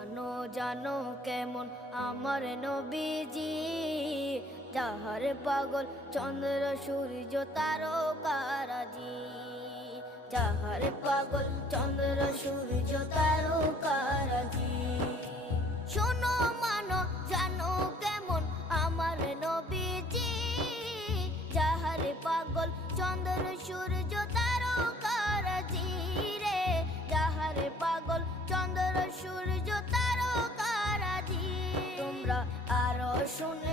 জানো জানো কেমন আমার নবীজি, যাহার পাগল চন্দ্র সূর্য তারকারাজি। যাহার পাগল চন্দ্র সূর্য তারকারাজি। শোনো মানো জানো কেমন আমার নবীজি, যাহার পাগল চন্দ্র সূর্য তারকারাজি রে। যাহার পাগল চন্দ্র সূর্য তারকারাজি। তোমরা আরো শুনে